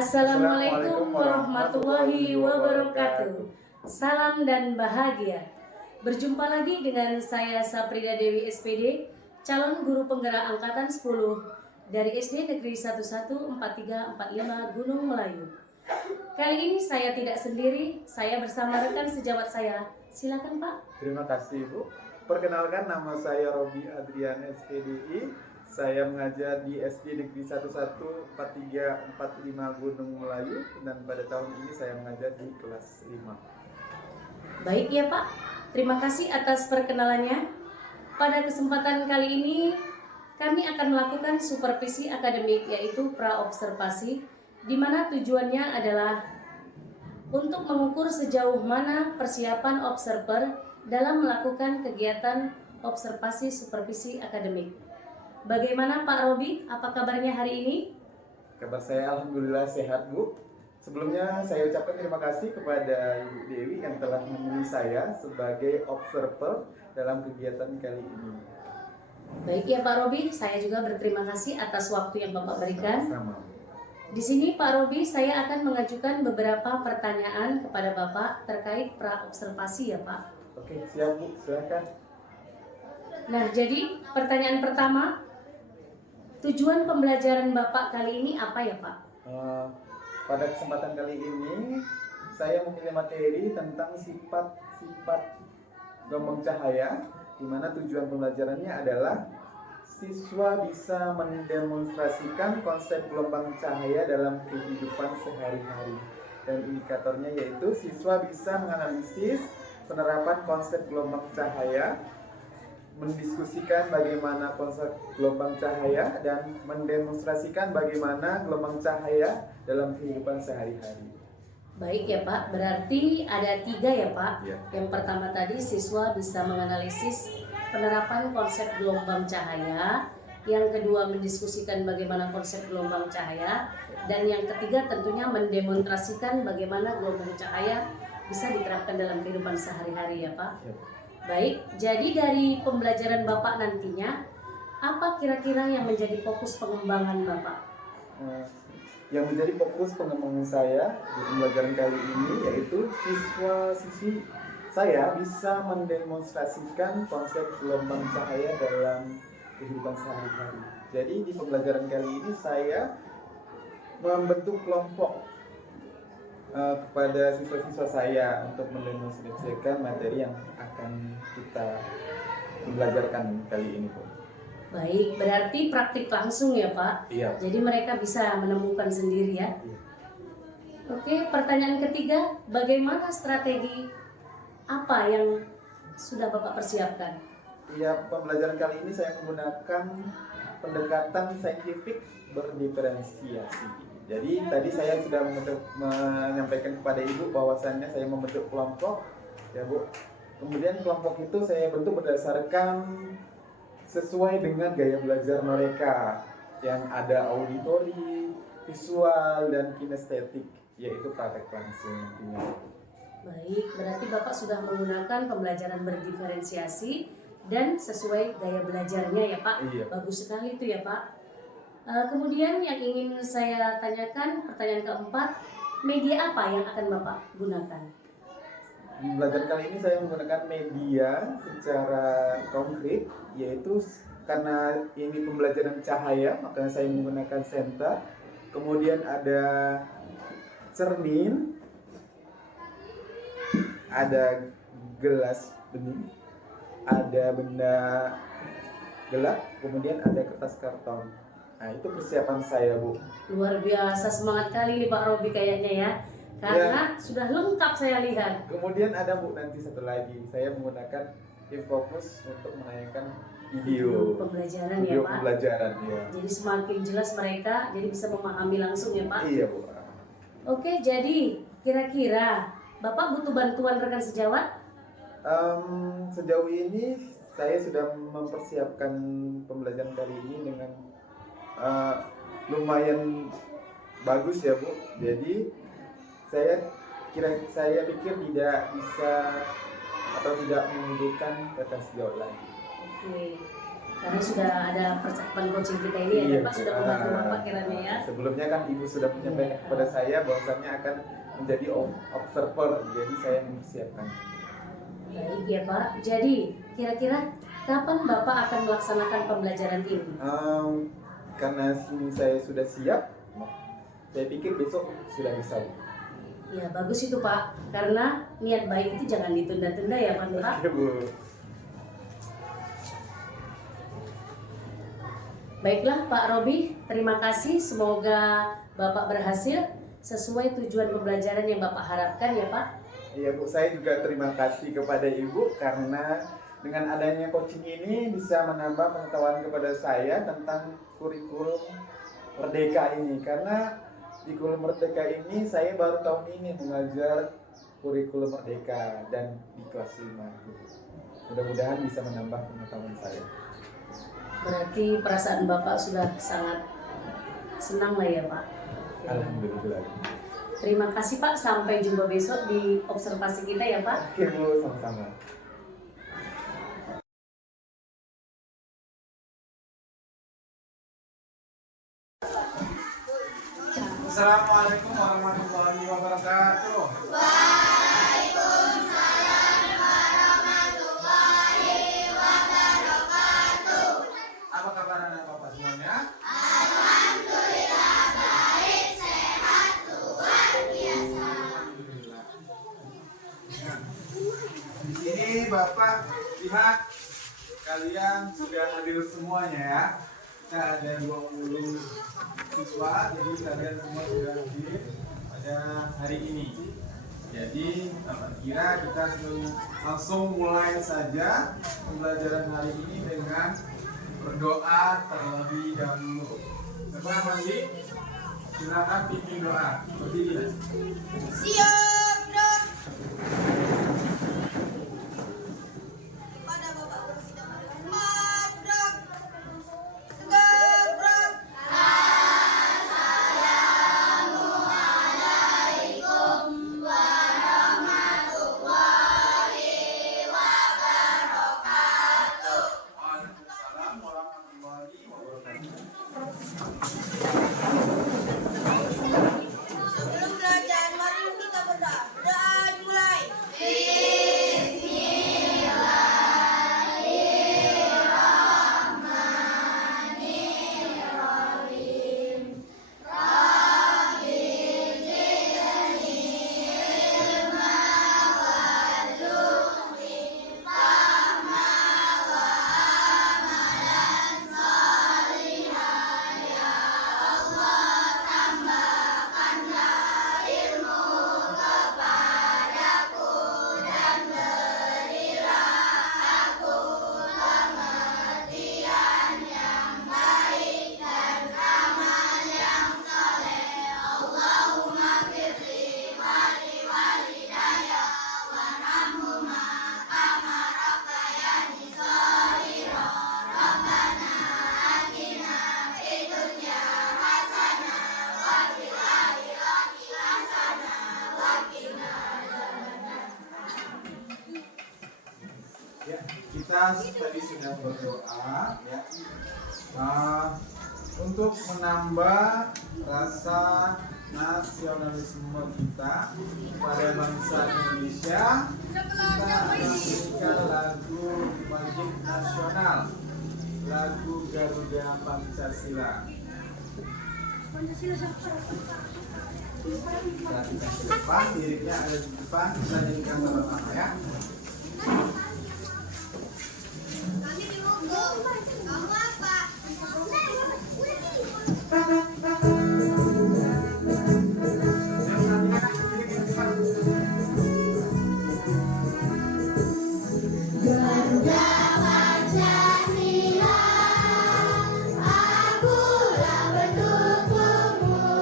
Assalamualaikum warahmatullahi wabarakatuh. Salam dan bahagia. Berjumpa lagi dengan saya Saprida Dewi SPD, calon guru penggerak angkatan 10 dari SD Negeri 114345 Gunung Melayu. Kali ini saya tidak sendiri, saya bersama rekan sejawat saya. Silakan Pak. Terima kasih Bu. Perkenalkan, nama saya Robi Adrian SPDI. Saya mengajar di SD Negeri 114345 Gunung Melayu dan pada tahun ini saya mengajar di kelas 5. Baik ya Pak, terima kasih atas perkenalannya. Pada kesempatan kali ini kami akan melakukan supervisi akademik, yaitu praobservasi, di mana tujuannya adalah untuk mengukur sejauh mana persiapan observer dalam melakukan kegiatan observasi supervisi akademik. Bagaimana Pak Robi, apa kabarnya hari ini? Kabar saya alhamdulillah sehat Bu. Sebelumnya saya ucapkan terima kasih kepada Ibu Dewi yang telah memilih saya sebagai observer dalam kegiatan kali ini. Baik ya Pak Robi, saya juga berterima kasih atas waktu yang Bapak berikan. Sama. Di sini Pak Robi, saya akan mengajukan beberapa pertanyaan kepada Bapak terkait praobservasi ya Pak. Oke, siap Bu, silakan. Nah, jadi pertanyaan pertama, tujuan pembelajaran Bapak kali ini apa ya Pak? Pada kesempatan kali ini saya memilih materi tentang sifat-sifat gelombang cahaya, di mana tujuan pembelajarannya adalah siswa bisa mendemonstrasikan konsep gelombang cahaya dalam kehidupan sehari-hari, dan indikatornya yaitu siswa bisa menganalisis penerapan konsep gelombang cahaya, mendiskusikan bagaimana konsep gelombang cahaya, dan mendemonstrasikan bagaimana gelombang cahaya dalam kehidupan sehari-hari. Baik ya Pak, berarti ada 3 ya Pak. Ya. Yang pertama tadi siswa bisa menganalisis penerapan konsep gelombang cahaya, yang kedua mendiskusikan bagaimana konsep gelombang cahaya, dan yang ketiga tentunya mendemonstrasikan bagaimana gelombang cahaya bisa diterapkan dalam kehidupan sehari-hari ya Pak. Ya. Baik, jadi dari pembelajaran Bapak nantinya, apa kira-kira yang menjadi fokus pengembangan Bapak? Yang menjadi fokus pengembangan saya di pembelajaran kali ini yaitu siswa-siswi saya bisa mendemonstrasikan konsep gelombang cahaya dalam kehidupan sehari-hari. Jadi di pembelajaran kali ini saya membentuk kelompok kepada siswa-siswa saya untuk mendemonstrasikan materi yang akan kita belajarkan kali ini, Bu. Baik, berarti praktik langsung ya Pak? Iya. Jadi mereka bisa menemukan sendiri ya? Iya. Oke, pertanyaan ketiga, bagaimana strategi apa yang sudah Bapak persiapkan? Iya, pembelajaran kali ini saya menggunakan pendekatan saintifik berdiferensiasi. Jadi tadi saya sudah menyampaikan kepada Ibu bahwasannya saya membentuk kelompok, ya Bu. Kemudian kelompok itu saya bentuk berdasarkan sesuai dengan gaya belajar mereka yang ada auditori, visual, dan kinestetik, yaitu praktek langsung nantinya. Baik, berarti Bapak sudah menggunakan pembelajaran berdiferensiasi dan sesuai gaya belajarnya ya Pak. Iya. Bagus sekali itu ya Pak. Kemudian yang ingin saya tanyakan, pertanyaan keempat, media apa yang akan Bapak gunakan? Belajar kali ini saya menggunakan media secara konkret, yaitu karena ini pembelajaran cahaya, makanya saya menggunakan senter. Kemudian ada cermin, ada gelas bening, ada benda gelap, kemudian ada kertas karton. Nah, itu persiapan saya, Bu. Luar biasa, semangat kali nih Pak Robi kayaknya ya. Karena sudah lengkap saya lihat. Kemudian ada Bu nanti satu lagi, saya menggunakan Infocus untuk menayangkan video pembelajaran video ya Pak. Pembelajaran ya. Jadi semakin jelas mereka, jadi bisa memahami langsung ya Pak. Iya Bu. Oke, jadi kira-kira Bapak butuh bantuan rekan sejawat? Sejauh ini saya sudah mempersiapkan pembelajaran kali ini dengan lumayan bagus ya Bu. Jadi saya pikir tidak bisa atau tidak membutuhkan rekan sejawat lagi. Oke. Karena sudah ada percakapan coaching kita ini ya, Iya, Pak sudah membantu Bapak kiranya ya. Sebelumnya kan Ibu sudah menyampaikan kepada saya bahwasannya akan menjadi observer, jadi saya mempersiapkan. Baik ya Pak. Jadi kira-kira kapan Bapak akan melaksanakan pembelajaran ini? Karena saya sudah siap, saya pikir besok sudah bisa. Ya bagus itu Pak. Karena niat baik itu jangan ditunda-tunda ya Pak. Oke Bu. Baiklah Pak Robi, terima kasih. Semoga Bapak berhasil sesuai tujuan pembelajaran yang Bapak harapkan ya Pak. Iya Bu, saya juga terima kasih kepada Ibu karena dengan adanya coaching ini bisa menambah pengetahuan kepada saya tentang kurikulum Merdeka ini. Karena di kurikulum Merdeka ini saya baru tahun ini mengajar kurikulum Merdeka dan di kelas 5. Mudah-mudahan bisa menambah pengetahuan saya. Berarti perasaan Bapak sudah sangat senang lah ya Pak. Alhamdulillah. Terima kasih Pak, sampai jumpa besok di observasi kita ya Pak. Oke Bu, sama-sama. Assalamualaikum warahmatullahi wabarakatuh. Apa kabar anak bapak semuanya? Alhamdulillah baik, sehat, luar biasa. Alhamdulillah. Nah, di sini bapak lihat kalian sudah hadir semuanya ya. Kita ada 20 siswa, jadi kalian semua sudah hadir pada hari ini. Jadi Bapak kira kita langsung mulai saja pembelajaran hari ini dengan berdoa terlebih dahulu. Bapak mandi, silakan pimpin doa. Berdiri. Siap, Dok. Kepada Bapak Presiden Muhammad, Dok. Segera, Dok. Waalaikumsalam warahmatullahi wabarakatuh. Sebelum belajar, mari kita berdoa. Doa dimulai. Ya, kita tadi sudah berdoa ya untuk menambah rasa nasionalisme kita pada bangsa Indonesia. Kita akan menyanyikan lagu wajib nasional, lagu Garuda Pancasila. Perhatikan ke depan, liriknya ada di depan, kita nyanyikan sama-sama ya. Kami dihukum. Kamu apa? Garuda Pancasila, akulah pendukungmu.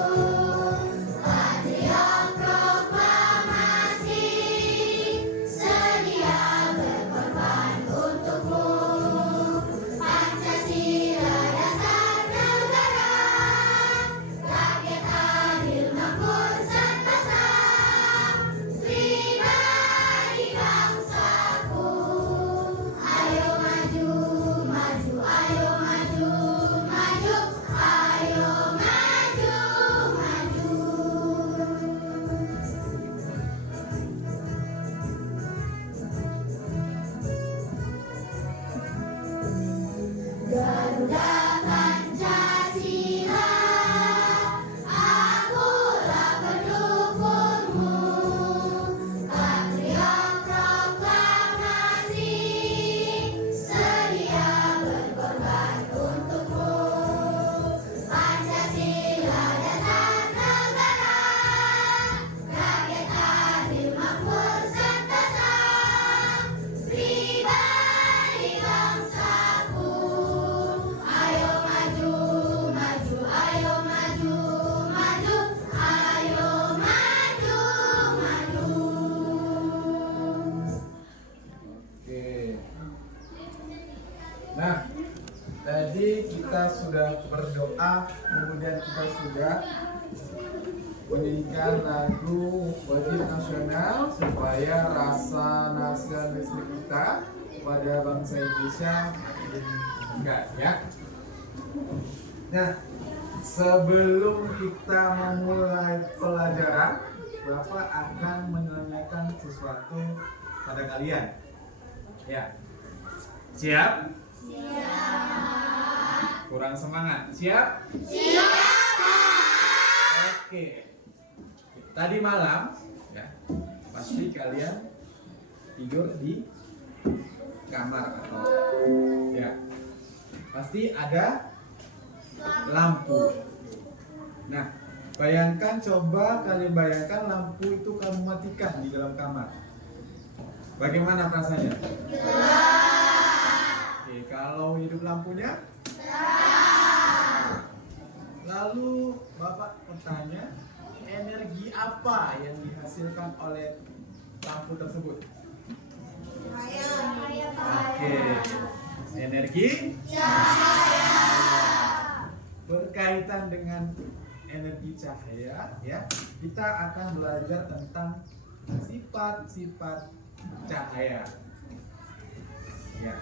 Patriot proklamasi, sedia Nah, tadi kita sudah berdoa, kemudian kita sudah menyanyikan lagu wajib nasional supaya rasa nasionalisme kita pada bangsa Indonesia makin enggak ya. Nah, sebelum kita memulai pelajaran, Bapak akan menanyakan sesuatu pada kalian. Ya. Siap? Siap. Kurang semangat. Siap? Siap. Oke. Tadi malam ya, pasti kalian tidur di kamar atau ya. Pasti ada lampu. Nah, coba kalian bayangkan lampu itu kamu matikan di dalam kamar. Bagaimana perasaannya? Oke, kalau hidup lampunya? Lalu Bapak bertanya, energi apa yang dihasilkan oleh lampu tersebut? Oke, energi berkaitan dengan energi cahaya ya. Kita akan belajar tentang sifat-sifat cahaya. Ya.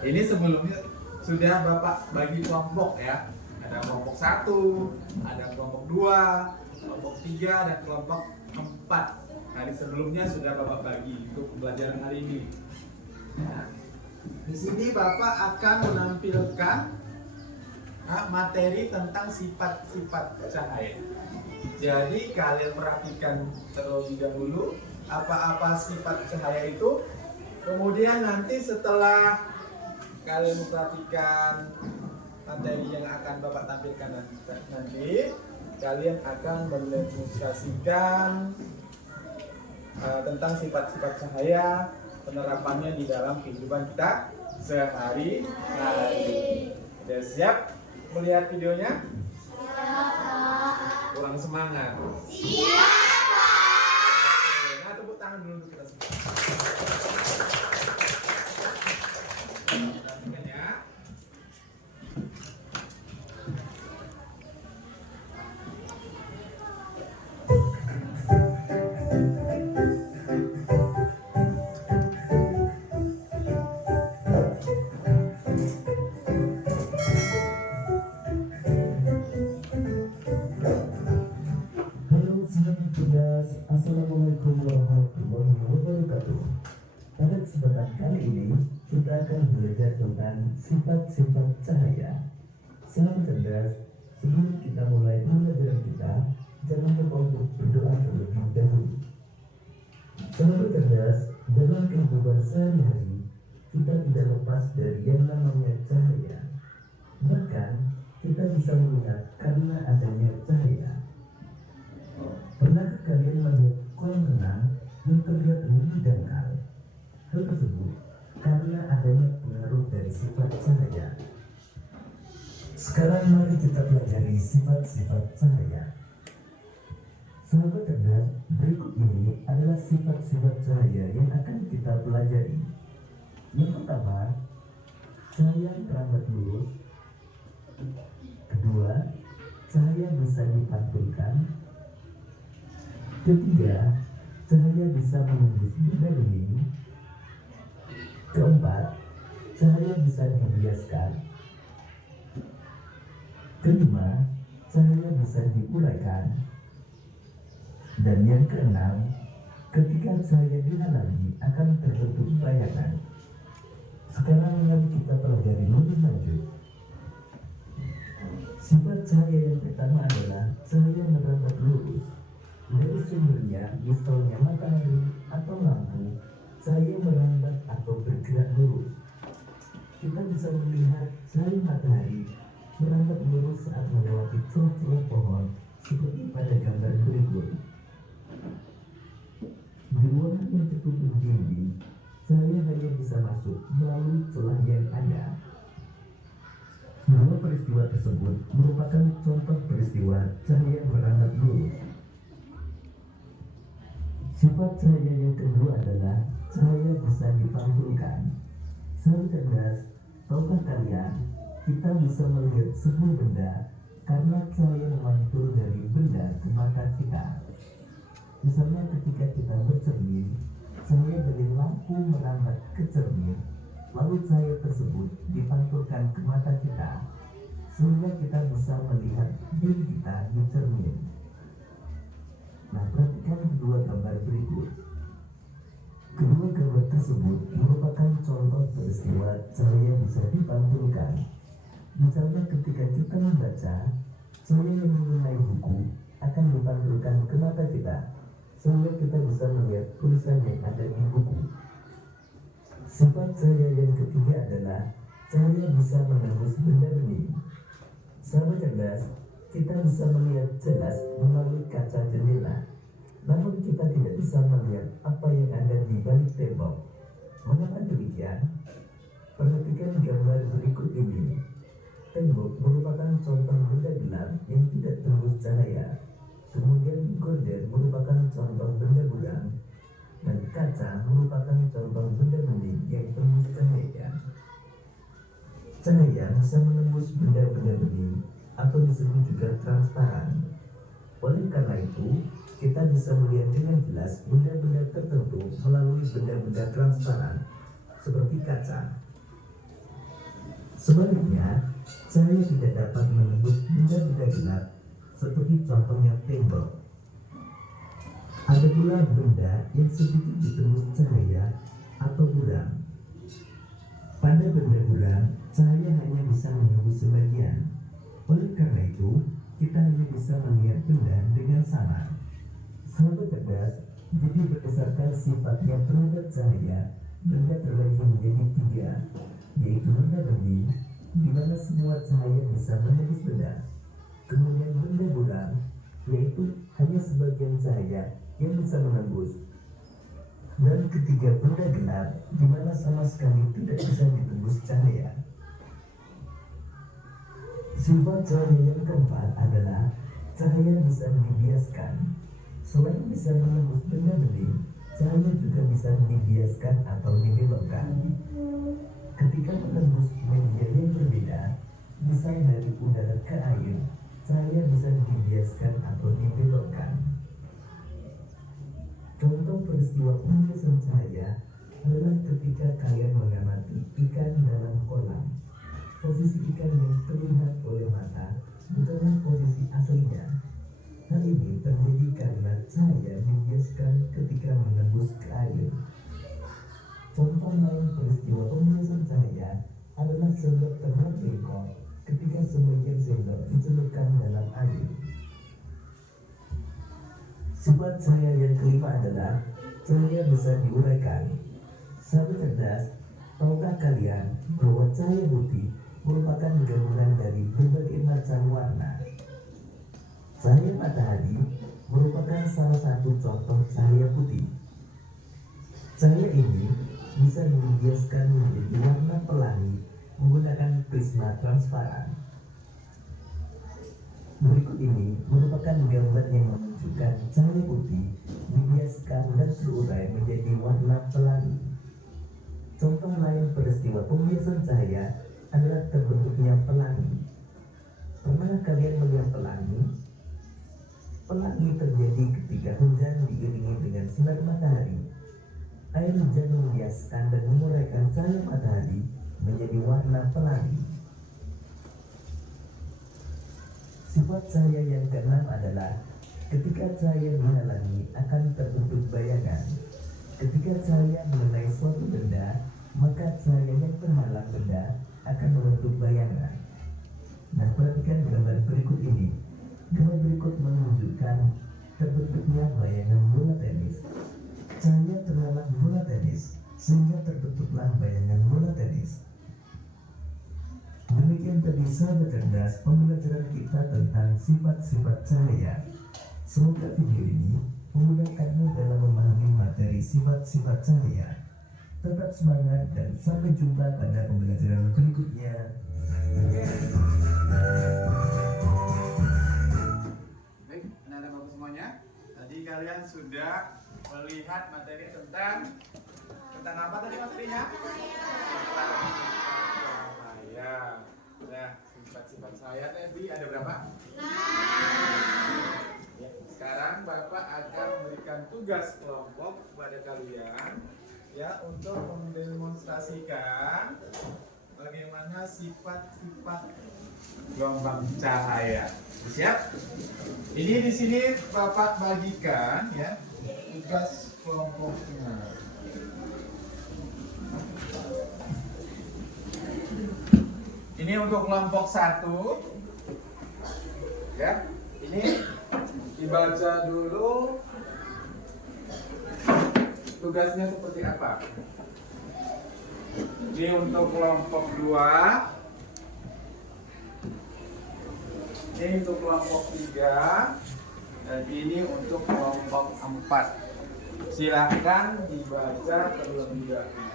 Ini sebelumnya sudah Bapak bagi kelompok ya. Ada kelompok 1, ada kelompok 2, kelompok 3 dan kelompok 4. Hari sebelumnya sudah Bapak bagi untuk pembelajaran hari ini. Nah, di sini Bapak akan menampilkan materi tentang sifat-sifat cahaya. Jadi kalian perhatikan terlebih dahulu apa-apa sifat cahaya itu. Kemudian nanti setelah kalian memperhatikan materi yang akan Bapak tampilkan nanti kalian akan mendemonstrasikan tentang sifat-sifat cahaya, penerapannya di dalam kehidupan kita sehari-hari. Sudah siap melihat videonya? Siap. Kurang semangat. Siap. Nah, tepuk tangan dulu untuk kita semua. Perhatikan ya. Assalamualaikum warahmatullahi wabarakatuh. Pada kesempatan kali ini kita akan belajar tentang sifat-sifat cahaya. Sahabat cerdas, sebelum kita mulai pembelajaran kita, jangan lupa untuk berdoa terlebih dahulu. Sahabat cerdas, dalam kehidupan sehari-hari kita tidak lepas dari yang namanya cahaya. Bahkan kita bisa melihat karena adanya cahaya. Pernahkah kalian melihat kolam renang yang terlihat lebih dangkal? Hal tersebut karena adanya pengaruh dari sifat cahaya. Sekarang mari kita pelajari sifat-sifat cahaya. Sahabat cerdas, berikut ini adalah sifat-sifat cahaya yang akan kita pelajari. Yang pertama, cahaya terangkat lurus. Kedua, cahaya bisa dipantulkan. Ketiga, cahaya bisa menembus benda bening. Keempat, cahaya bisa dibiaskan. Kelima, cahaya bisa diuraikan. Dan yang keenam, ketika cahaya dihalangi akan terbentuk bayangan. Sekarang mari kita pelajari lebih lanjut. Sifat cahaya yang pertama adalah cahaya merambat lurus. Dari sumbernya, misalnya matahari atau lampu, cahaya merambat atau bergerak lurus. Kita bisa melihat cahaya matahari merambat lurus saat melewati celah-celah pohon, seperti pada gambar berikut. Di ruangan yang tertutup dinding, cahaya hanya bisa masuk melalui celah yang ada. Dua peristiwa tersebut merupakan contoh peristiwa cahaya merambat lurus. Sifat cahaya yang kedua adalah cahaya bisa dipantulkan. Sahabat cerdas, tahukah kalian, kita bisa melihat sebuah benda karena cahaya memantul dari benda ke mata kita. Misalnya ketika kita bercermin, cahaya dari lampu merambat ke cermin, lalu cahaya tersebut dipantulkan ke mata kita, sehingga kita bisa melihat diri kita di cermin. Nah, perhatikan kedua gambar berikut. Kedua gambar tersebut merupakan contoh peristiwa cahaya bisa dipantulkan. Misalnya ketika kita membaca, cahaya yang mengenai buku akan dipantulkan ke mata kita, sehingga kita bisa melihat tulisan yang ada di buku. Sifat cahaya yang ketiga adalah cahaya bisa menembus benda bening. Sahabat cerdas, kita bisa melihat jelas melalui kaca jendela, namun kita tidak bisa melihat apa yang ada di balik tembok. Mengapa demikian? Perhatikan gambar berikut ini. Tembok merupakan contoh benda gelap yang tidak tembus cahaya. Kemudian gorden merupakan contoh benda buram, dan kaca merupakan contoh benda bening yang tembus cahaya. Cahaya bisa menembus benda-benda bening atau disebut juga transparan. Oleh karena itu, kita bisa melihat dengan jelas benda-benda tertentu melalui benda-benda transparan seperti kaca. Sebaliknya, cahaya tidak dapat menembus benda-benda gelap seperti contohnya tembok. Ada pula benda yang sedikit ditembus cahaya atau buram. Pada benda buram, cahaya hanya bisa menembus sebagian. Oleh karena itu, kita hanya bisa melihat benda dengan samar. Sahabat cerdas, jadi berdasarkan sifatnya terhadap cahaya, benda terbagi menjadi tiga, yaitu benda bening, di mana semua cahaya bisa menembus benda. Kemudian benda buram, yaitu hanya sebagian cahaya yang bisa menembus. Dan ketiga, benda gelap, di mana sama sekali tidak bisa ditembus cahaya. Sifat cahaya yang keempat adalah cahaya bisa dibiaskan. Selain bisa menembus benda bening, cahaya juga bisa dibiaskan atau dibelokkan. Ketika menembus media yang berbeda, misal dari udara ke air, cahaya bisa dibiaskan atau dibelokkan. Contoh peristiwa pembiasan cahaya adalah ketika kalian mengamati ikan dalam kolam. Posisi ikan yang terlihat oleh mata bukanlah posisi aslinya. Hal ini terjadi karena cahaya dibiaskan ketika menembus ke air. Contoh lain peristiwa pembiasan cahaya adalah sendok terhadap bengkok ketika sebagian sendok dicelupkan dalam air. Sifat cahaya yang kelima adalah cahaya bisa diuraikan. Sahabat cerdas, tahukah kalian bahwa cahaya putih merupakan gabungan dari berbagai macam warna? Cahaya matahari merupakan salah satu contoh cahaya putih. Cahaya ini bisa dibiaskan menjadi warna pelangi menggunakan prisma transparan. Berikut ini merupakan gambar yang menunjukkan cahaya putih dibiaskan dan terurai menjadi warna pelangi. Contoh lain peristiwa pembiasan cahaya adalah terbentuknya pelangi. Pernah kalian melihat pelangi? Pelangi terjadi ketika hujan diiringi dengan sinar matahari. Air hujan membiaskan dan menguraikan cahaya matahari menjadi warna pelangi. Sifat cahaya yang keenam adalah ketika cahaya dihalangi akan terbentuk bayangan. Ketika cahaya mengenai suatu benda, maka cahaya yang terhalang benda akan membentuk bayangan. Nah, perhatikan gambar berikut ini. Gambar berikut menunjukkan terbentuknya bayangan bola tenis. Cahaya terhalang bola tenis, sehingga terbentuklah bayangan bola tenis. Demikian tadi sahabat cerdas pembelajaran kita tentang sifat-sifat cahaya. Semoga video ini memudahkanmu dalam memahami materi sifat-sifat cahaya. Tetap semangat dan sampai jumpa pada pembelajaran berikutnya. Baik, anak-anak bapak semuanya, tadi kalian sudah melihat materi tentang apa tadi materinya? Ayatnya ada berapa? 6. Ya, sekarang Bapak akan memberikan tugas kelompok kepada kalian ya untuk mendemonstrasikan bagaimana sifat-sifat gelombang cahaya. Siap? Ini di sini Bapak bagikan ya tugas kelompoknya. Ini untuk kelompok 1 ya. Ini dibaca dulu tugasnya seperti apa. Ini untuk kelompok 2. Ini untuk kelompok 3. Dan ini untuk kelompok 4. Silahkan dibaca terlebih dahulu.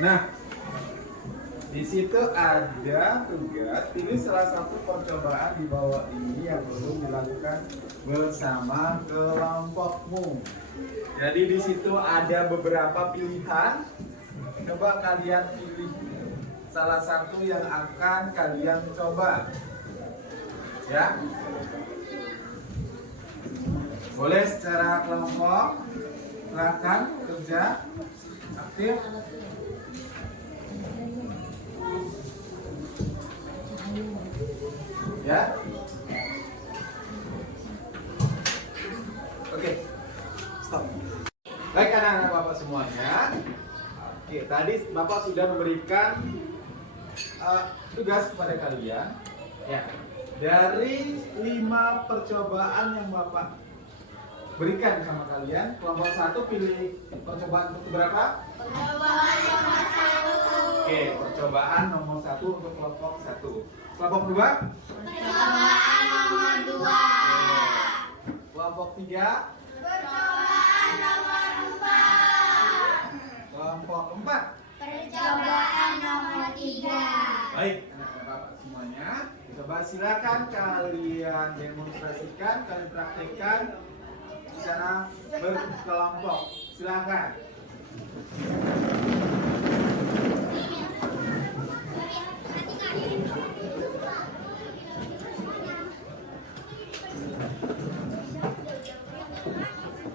Nah, di situ ada tugas. Pilih salah satu percobaan di bawah ini yang perlu dilakukan bersama kelompokmu. Jadi di situ ada beberapa pilihan. Coba kalian pilih salah satu yang akan kalian coba. Ya. Boleh secara kelompok. Silakan kerja aktif. Ya. Oke. Stop. Baik anak-anak Bapak semuanya. Oke, tadi Bapak sudah memberikan tugas kepada kalian. Ya. Dari 5 percobaan yang Bapak berikan sama kalian, kelompok 1 pilih percobaan untuk berapa? Oke, percobaan nomor 1 untuk kelompok 1. Kelompok 2? Percobaan nomor 2. Kelompok 3? Percobaan nomor 4. Kelompok 4? Percobaan nomor 3. Baik, anak-anak Bapak semuanya, coba silakan kalian demonstrasikan, kalian praktekkan secara berkelompok. Silakan.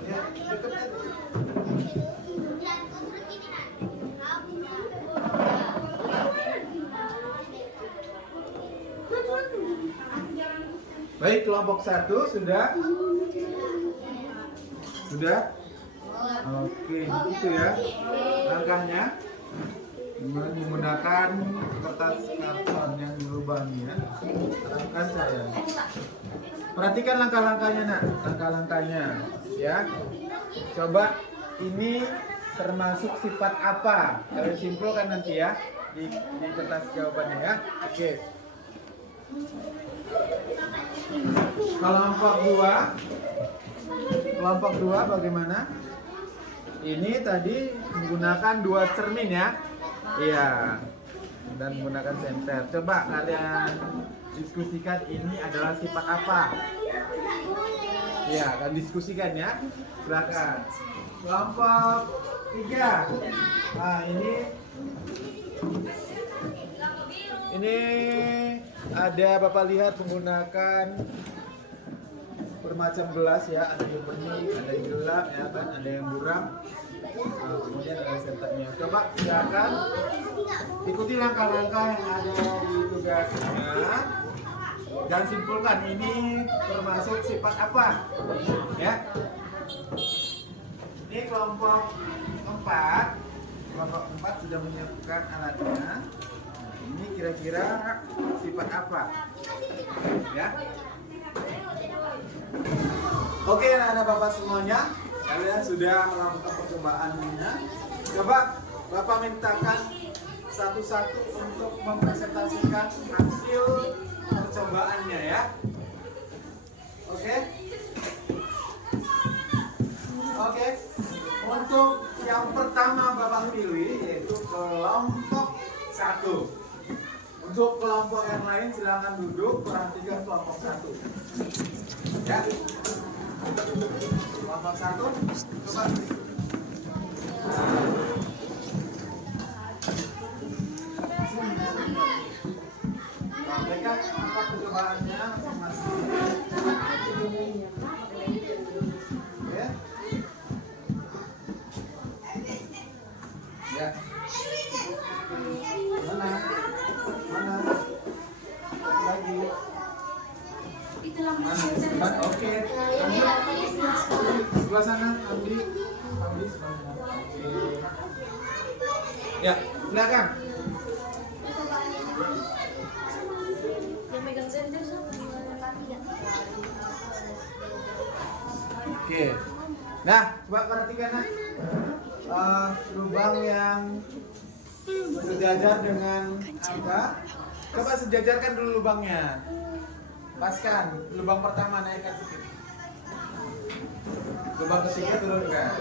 Ya, baik, kelompok 1 sudah? Sudah? Oke, itu ya langkahnya. Menggunakan kertas karton yang dilubangi ya. Terangkan saya. Perhatikan langkah-langkahnya nak, langkah-langkahnya ya. Coba ini termasuk sifat apa? Kalian simpulkan nanti ya di kertas jawabannya ya. Oke. Kelompok 2 bagaimana? Ini tadi menggunakan 2 cermin ya. Iya. Dan menggunakan senter. Coba kalian diskusikan ini adalah sifat apa? Iya, kalian diskusikan ya. Silakan. Kelompok 3. Nah, ini ada Bapak lihat menggunakan bermacam gelas ya, ada yang bening, ada yang gelap ya kan, ada yang buram. Nah, kemudian ada senternya. Coba silakan ikuti langkah-langkah yang ada di tugasnya dan simpulkan ini termasuk sifat apa ya. Ini kelompok 4 sudah menyiapkan alatnya. Ini kira-kira sifat apa ya. Oke anak-anak Bapak semuanya, kalian sudah melakukan percobaannya. Coba Bapak mintakan satu-satu untuk mempresentasikan hasil percobaannya ya. Oke. Oke. Untuk yang pertama Bapak pilih yaitu kelompok 1. Untuk kelompok yang lain silakan duduk, perhatikan kelompok 1. Ya. Kelompok 1, coba. Mereka apa percobaannya masing-masing? Ya. Ya. Mana? Mana? Lagi. Mana? Oke. Andi. Sebelah sana, Andi. Andi sebelah sana. Oke. Ya, silakan. Oke. Nah, coba perhatikan lubang yang sejajar dengan apa? Coba sejajarkan dulu lubangnya. Paskan. Lubang pertama naikkan sedikit. Lubang ketiga turunkan.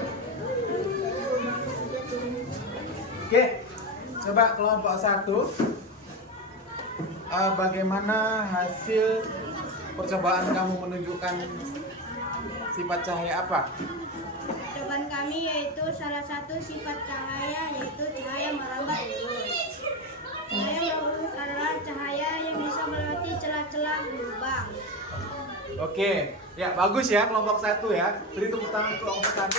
Oke. Coba kelompok 1. Bagaimana hasil percobaan kamu menunjukkan sifat cahaya apa? Jawaban kami yaitu salah satu sifat cahaya yaitu cahaya merambat lurus. Cahaya lurus adalah cahaya yang bisa melewati celah-celah lubang. Oke, ya bagus ya kelompok 1 ya. Beri tepuk tangan kelompok 1.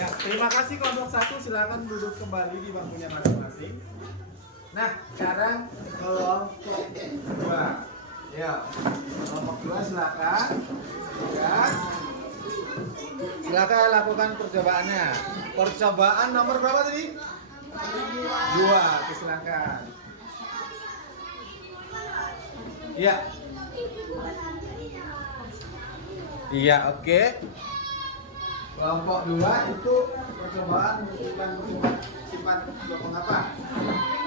Ya, terima kasih kelompok 1. Silakan duduk kembali di bangkunya masing-masing. Nah, sekarang kelompok 2. Ya, kelompok 2 silakan. Ya. Silakan lakukan percobaannya. Percobaan nomor berapa tadi? 2. Oke, silakan. Iya. Iya, oke. Kelompok 2 itu percobaan menunjukkan sifat gelombang apa?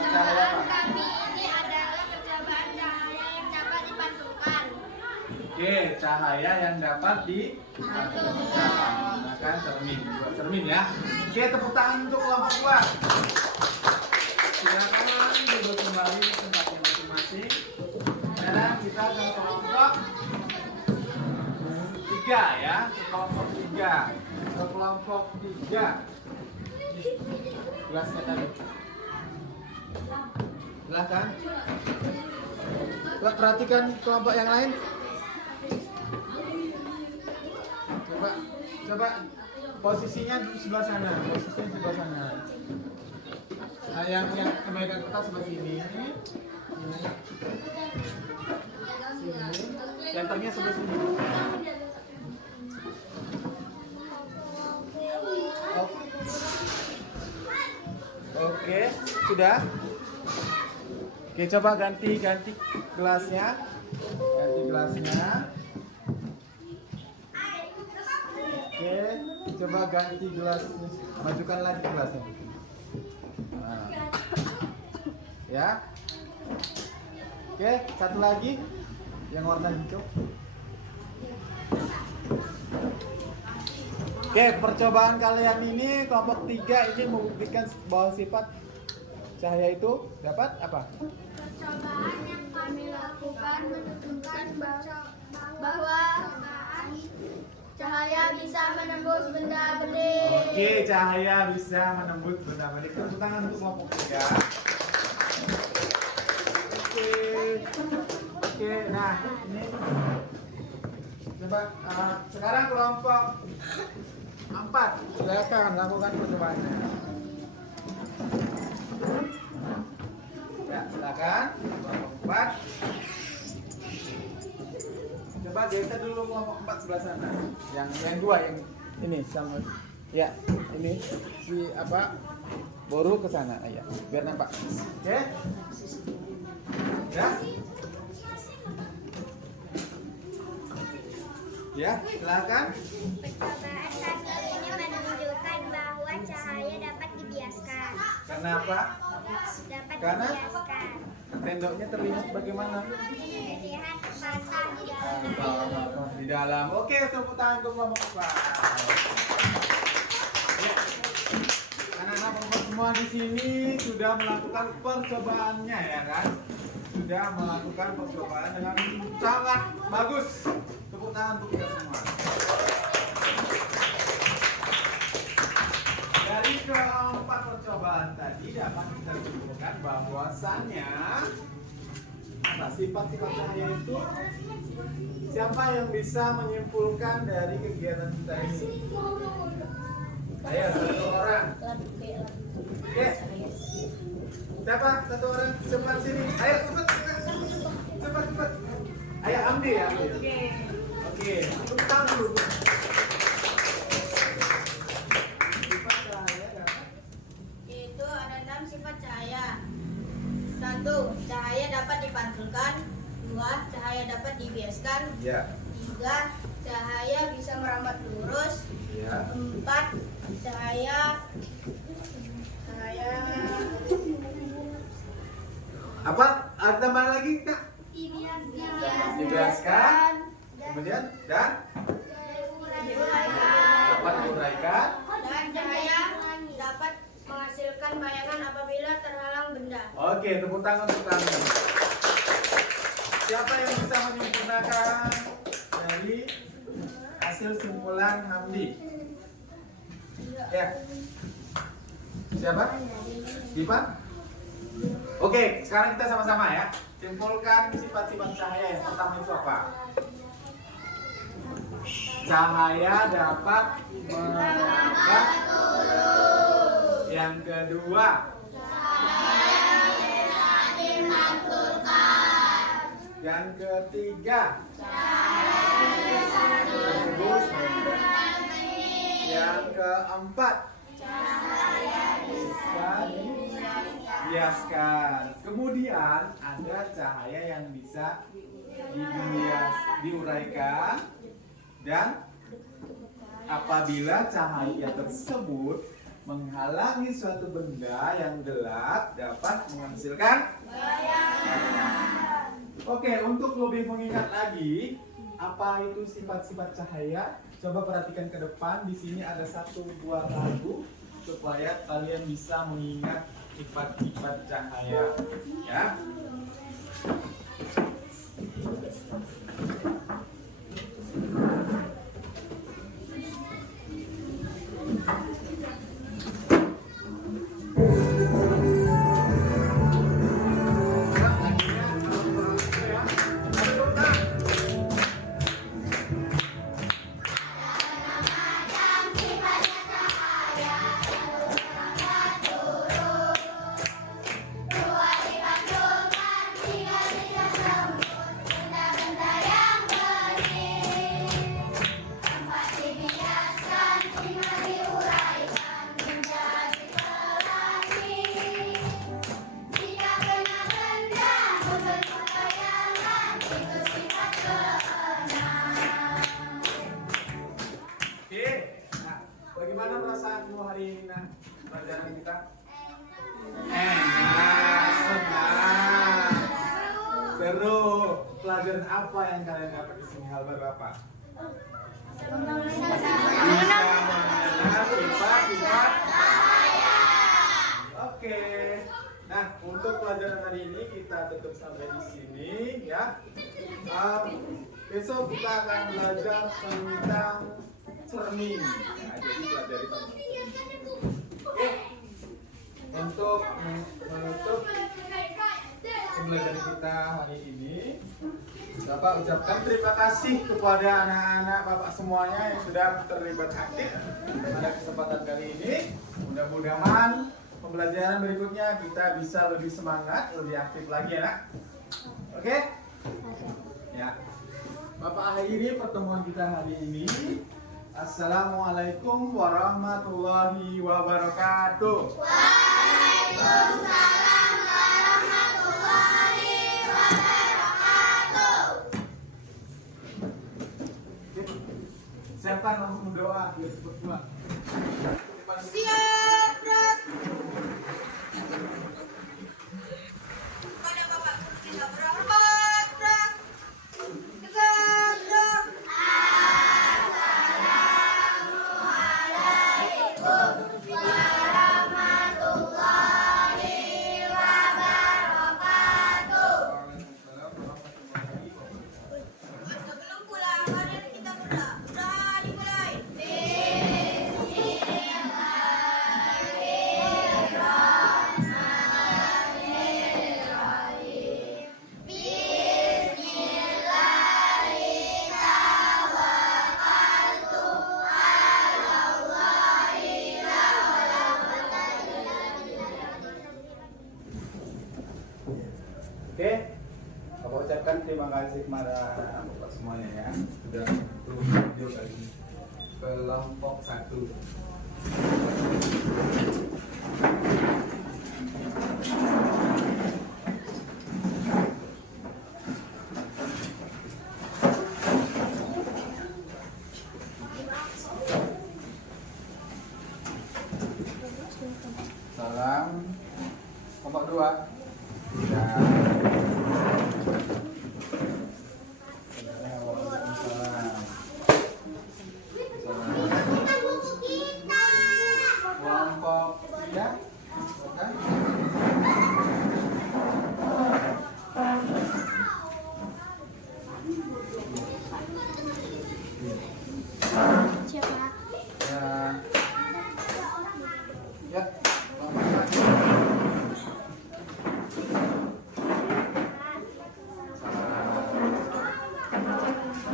Cahaya apa? Kami ini adalah percobaan cahaya yang dapat dipantulkan. Oke, cahaya yang dapat dipantulkan. Menggunakan cermin. Dua cermin ya. Oke, tepuk tangan untuk kelompok 2. Silakan duduk kembali di tempatnya masing-masing. Sekarang kita ke kelompok 3 ya. Ke kelompok 3. Ke kelompok 3. Gelasnya tadi. Silakan. Perhatikan kelompok yang lain. Coba posisinya di sebelah sana. Posisinya sebelah sana. Nah, yang memegang kertas sebelah sini. Senternya sebelah sini. Oke, sudah. Oke, coba ganti gelasnya. Ganti gelasnya. Oke, coba ganti gelasnya. Majukan lagi gelasnya. Nah. Ya. Oke, satu lagi yang warna hijau. Oke, percobaan kalian ini kelompok 3 ini membuktikan bahwa sifat cahaya itu dapat apa? Percobaan yang kami lakukan menunjukkan bahwa cahaya bisa menembus benda-benda. Oke, cahaya bisa menembus benda-benda. Tepuk tangan untuk kelompok 3. Oke, nah ini coba sekarang kelompok 4. Silakan lakukan percobaannya. Ya, silakan kelompok 4. Coba geser dulu kelompok 4 sebelah sana. Yang 2 yang ini sama. Ya, ini si apa? Boru ke sana, ya. Biar nampak. Oke? Ya. Ya, silakan. Percobaan kami ini menunjukkan bahwa cahaya dapat dibiaskan. Karena apa? Dapat Karena? dibiaskan. Tendoknya terlihat bagaimana? Terlihat basah di dalam. Di dalam. Oke, tepuk tangan untuk kelompok 4. Anak-anak kelompok semua di sini sudah melakukan percobaannya ya kan? Sudah melakukan percobaan dengan sangat bagus. tangan untuk kita semua. Dari keempat percobaan tadi dapat kita simpulkan bahwasannya sifat-sifat cahaya itu, siapa yang bisa menyimpulkan dari kegiatan kita ini? Ayo, satu orang. Oke. Siapa? Satu orang cepat sini. Ayo cepat. Ayo ambil ya. Oke. Tepuk tangan dulu. Sifat cahaya dapat. Yaitu ada 6 sifat cahaya. 1. Cahaya dapat dipantulkan. 2. Cahaya dapat dibiaskan. Ya. 3. Cahaya bisa merambat lurus. Ya. 4. Cahaya Apa? Ada tambahan lagi, Kak? Dibiaskan. Kemudian dan dapat diuraikan. dan cahaya dapat menghasilkan bayangan apabila terhalang benda. Oke, tepuk tangan untuk kami. Siapa yang bisa menyempurnakan dari hasil simpulan Hamdi? Ya. Siapa? Diva? Oke, sekarang kita sama-sama ya. Simpulkan sifat-sifat cahaya. Yang pertama itu apa? Cahaya dapat merambat. Yang kedua, yang ketiga, yang keempat, bisa dibiaskan. Kemudian ada cahaya yang bisa diuraikan, dan apabila cahaya tersebut menghalangi suatu benda yang gelap dapat menghasilkan bayangan. Oke, untuk lebih mengingat lagi apa itu sifat-sifat cahaya, coba perhatikan ke depan. Di sini ada satu buah lagu supaya kalian bisa mengingat sifat-sifat cahaya, ya. Bagaimana perasaanmu hari ini, Nak? Pelajaran kita? Enak, senang, seru. Pelajaran apa yang kalian dapat di sini? Hal baru apa? Bisa mengenal sifat-sifat cahaya. Oke. Nah, untuk pelajaran hari ini kita tutup sampai di sini, ya. Besok kita akan belajar tentang cermin. Nah, jadi pelajari tentang cermin. Oke. Untuk menutup pembelajaran kita hari ini, Bapak ucapkan terima kasih kepada anak-anak Bapak semuanya yang sudah terlibat aktif pada kesempatan kali ini. Mudah-mudahan pembelajaran berikutnya kita bisa lebih semangat, lebih aktif lagi ya, Nak. Oke? Ya. Bapak akhiri pertemuan kita hari ini. Assalamualaikum warahmatullahi wabarakatuh. Waalaikumsalam warahmatullahi wabarakatuh. Siapa langsung doa? Biar cepat doa. Siap, Brak. Pada Bapak Guru kita berangkat, Brak. Tegak, Brak. Sebelum pulang, mari kasih kepada Bapak semuanya ya sudah untuk video kali ini. Kelompok 1. Salam. Kelompok 2. Ya. Kelompok 3. Siapa? Ya. Kelompok 4.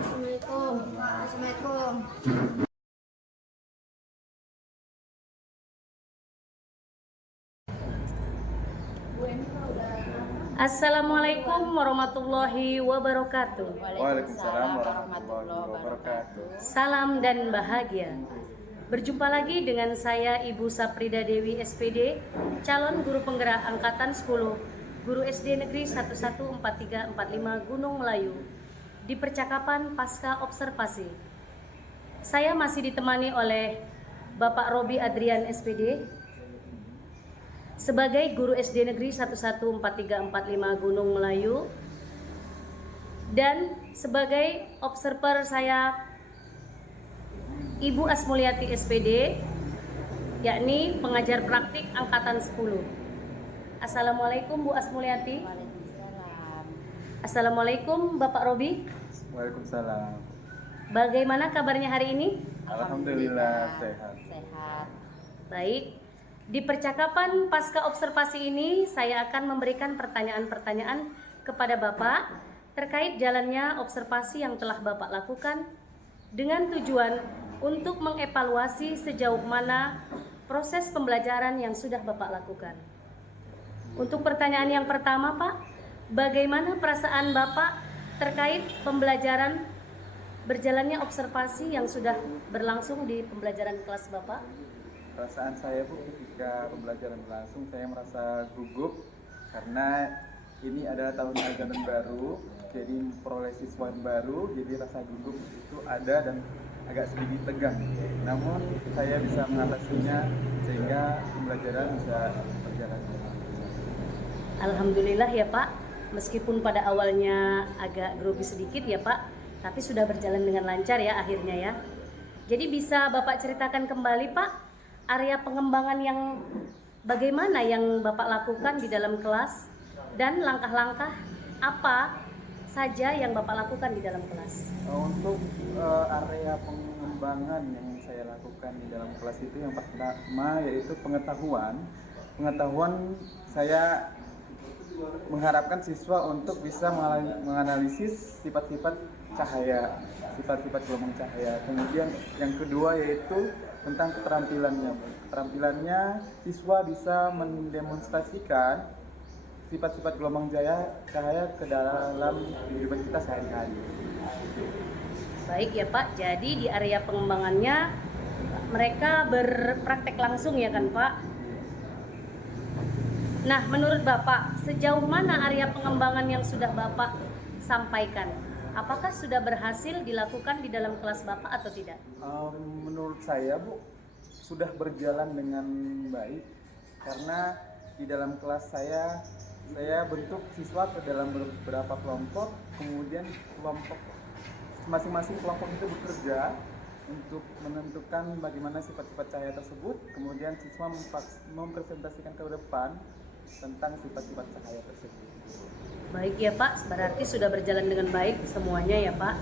Assalamualaikum. Assalamualaikum. Assalamualaikum warahmatullahi wabarakatuh. Waalaikumsalam warahmatullahi wabarakatuh. Salam dan bahagia. Berjumpa lagi dengan saya Ibu Saprida Dewi SPD, calon guru penggerak angkatan 10, guru SD Negeri 114345 Gunung Melayu, di percakapan pasca observasi. Saya masih ditemani oleh Bapak Robi Adrian SPD sebagai guru SD Negeri 114345 Gunung Melayu, dan sebagai observer saya Ibu Asmulyati SPD, yakni pengajar praktik angkatan 10. Assalamualaikum Bu Asmulyati. Waalaikumsalam. Assalamualaikum Bapak Robi. Waalaikumsalam. Bagaimana kabarnya hari ini? Alhamdulillah sehat. Sehat. Baik. Di percakapan pasca observasi ini saya akan memberikan pertanyaan-pertanyaan kepada Bapak terkait jalannya observasi yang telah Bapak lakukan dengan tujuan untuk mengevaluasi sejauh mana proses pembelajaran yang sudah Bapak lakukan. Untuk pertanyaan yang pertama, Pak, bagaimana perasaan Bapak terkait pembelajaran berjalannya observasi yang sudah berlangsung di pembelajaran kelas Bapak? Perasaan saya Bu ketika pembelajaran berlangsung saya merasa gugup karena ini adalah tahun ajaran baru, jadi memperoleh siswa baru, jadi rasa gugup itu ada dan agak sedikit tegang. Namun saya bisa mengatasinya sehingga pembelajaran bisa berjalan. Alhamdulillah ya Pak, meskipun pada awalnya agak grogi sedikit ya Pak, tapi sudah berjalan dengan lancar ya akhirnya ya. Jadi bisa Bapak ceritakan kembali Pak, area pengembangan yang bagaimana yang Bapak lakukan di dalam kelas dan langkah-langkah apa saja yang Bapak lakukan di dalam kelas? Untuk area pengembangan yang saya lakukan di dalam kelas itu yang pertama yaitu pengetahuan. Pengetahuan saya mengharapkan siswa untuk bisa menganalisis sifat-sifat cahaya, sifat-sifat gelombang cahaya. Kemudian yang kedua yaitu tentang keterampilannya. Keterampilannya siswa bisa mendemonstrasikan sifat-sifat gelombang cahaya ke dalam kehidupan kita sehari-hari. Baik ya Pak, jadi di area pengembangannya mereka berpraktek langsung ya kan Pak? Nah, menurut Bapak, sejauh mana area pengembangan yang sudah Bapak sampaikan? Apakah sudah berhasil dilakukan di dalam kelas Bapak atau tidak? Menurut saya Bu, sudah berjalan dengan baik karena di dalam kelas saya bentuk siswa ke dalam beberapa kelompok, kemudian masing-masing kelompok itu bekerja untuk menentukan bagaimana sifat-sifat cahaya tersebut, kemudian siswa mempresentasikan ke depan tentang sifat-sifat cahaya tersebut. Baik ya Pak, berarti sudah berjalan dengan baik semuanya ya Pak.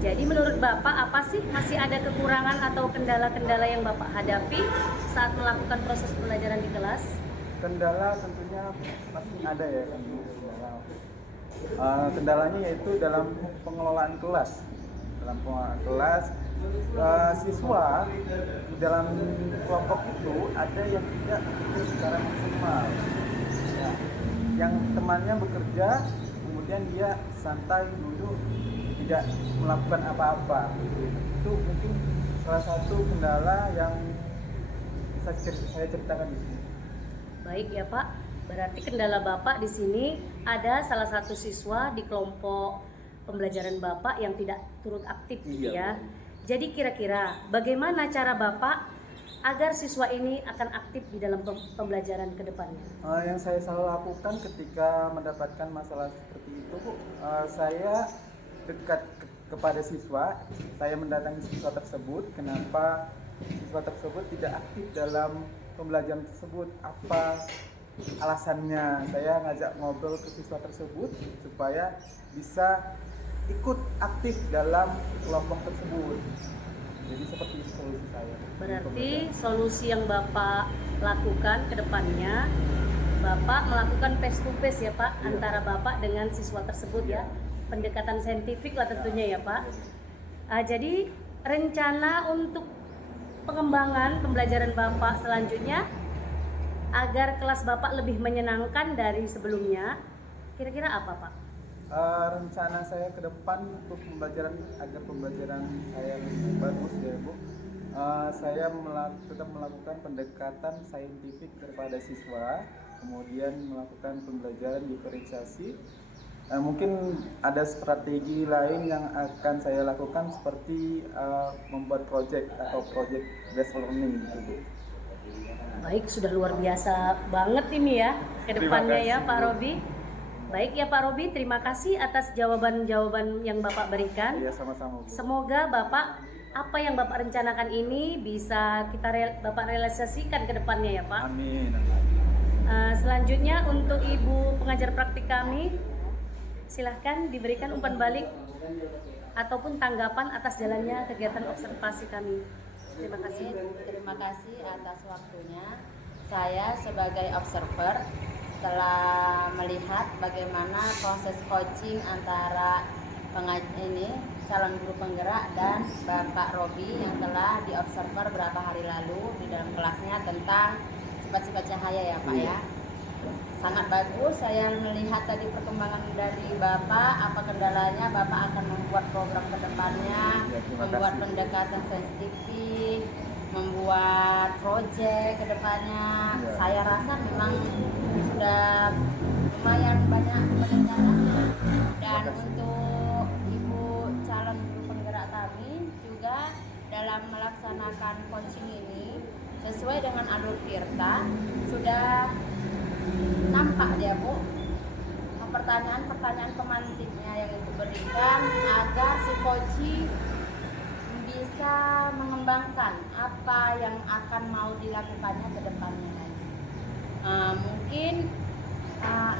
Jadi menurut Bapak apa sih masih ada kekurangan atau kendala-kendala yang Bapak hadapi saat melakukan proses pembelajaran di kelas? Kendala tentunya pasti ada ya kendalanya yaitu dalam pengelolaan kelas. Dalam pengelolaan kelas, siswa di dalam kelompok itu ada yang tidak bekerja secara maksimal. Ya, yang temannya bekerja, kemudian kemudian dia santai duduk tidak melakukan apa-apa. Itu mungkin salah satu kendala yang bisa saya ceritakan di sini. Baik ya Pak, berarti kendala Bapak di sini ada salah satu siswa di kelompok pembelajaran Bapak yang tidak turut aktif gitu ya. Jadi kira-kira bagaimana cara Bapak agar siswa ini akan aktif di dalam pembelajaran ke depannya? Yang saya selalu lakukan ketika mendapatkan masalah seperti itu, saya dekat kepada siswa, saya mendatangi siswa tersebut. Kenapa siswa tersebut tidak aktif dalam pembelajaran tersebut? Apa alasannya? Saya ngajak ngobrol ke siswa tersebut supaya bisa ikut aktif dalam kelompok tersebut. Jadi seperti itu solusi saya. Berarti solusi yang Bapak lakukan ke depannya, Bapak melakukan face to face ya Pak, antara Bapak dengan siswa tersebut ya. Pendekatan saintifik lah tentunya ya Pak. Jadi rencana untuk pengembangan pembelajaran Bapak selanjutnya agar kelas Bapak lebih menyenangkan dari sebelumnya, kira-kira apa Pak? Rencana saya ke depan untuk pembelajaran agar pembelajaran saya lebih bagus ya Bu, saya tetap melakukan pendekatan saintifik kepada siswa, kemudian melakukan pembelajaran diferensiasi. Mungkin ada strategi lain yang akan saya lakukan seperti membuat project atau project based learning gitu Bu. Baik, sudah luar biasa banget ini ya ke depannya ya Pak Robi. Baik ya Pak Robi, terima kasih atas jawaban-jawaban yang Bapak berikan. Iya, sama-sama Bu. Semoga Bapak apa yang Bapak rencanakan ini bisa Bapak realisasikan ke depannya ya Pak. Amin. Selanjutnya untuk Ibu pengajar praktik kami, silahkan diberikan umpan balik ataupun tanggapan atas jalannya kegiatan observasi kami. Terima kasih. Terima kasih atas waktunya. Saya sebagai observer setelah melihat bagaimana proses coaching antara calon guru penggerak dan Bapak Robi yang telah diobserver beberapa hari lalu di dalam kelasnya tentang sifat-sifat cahaya ya Pak ya. Sangat bagus saya melihat tadi perkembangan dari Bapak, apa kendalanya, Bapak akan membuat program ke depannya, membuat pendekatan sensitif, membuat proyek ke depannya. Saya rasa memang sudah lumayan banyak perencananya. Dan untuk Ibu calon guru penggerak kami juga dalam melaksanakan coaching ini sesuai dengan alur Tirta sudah nampak dia Bu pertanyaan-pertanyaan pemantiknya yang Ibu berikan agar si coaching bisa mengembangkan apa yang akan mau dilakukannya ke depannya lagi. Mungkin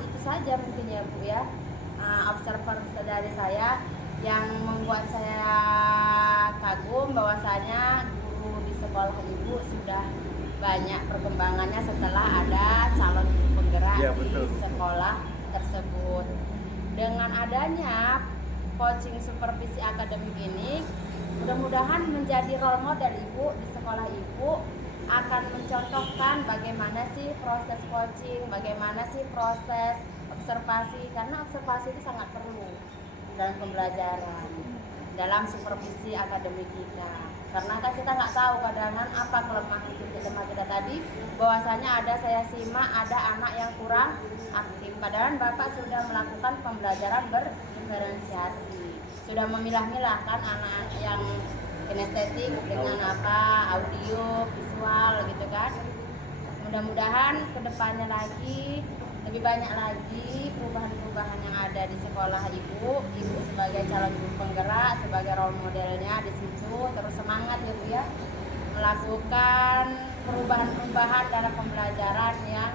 itu saja mungkin ya Bu ya, observer dari saya yang membuat saya kagum bahwasanya guru di sekolah Ibu sudah banyak perkembangannya setelah ada calon guru penggerak di sekolah tersebut. Dengan adanya coaching supervisi akademik ini, mudah-mudahan menjadi role model Ibu di sekolah Ibu, akan mencontohkan bagaimana sih proses coaching, bagaimana sih proses observasi, karena observasi itu sangat perlu dalam pembelajaran, dalam supervisi akademik kita. Karena kan kita nggak tahu kadang-kadang apa kelemahan kita tadi, bahwasanya saya simak ada anak yang kurang aktif, padahal Bapak sudah melakukan pembelajaran berdiferensiasi, sudah memilah-milah kan anak yang kinestetik dengan audio, visual gitu kan. Mudah-mudahan kedepannya lagi lebih banyak lagi perubahan-perubahan yang ada di sekolah Ibu sebagai calon guru penggerak, sebagai role modelnya di situ, terus semangat ya Bu ya, melakukan perubahan-perubahan dalam pembelajaran yang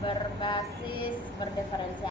berbasis berdiferensiasi.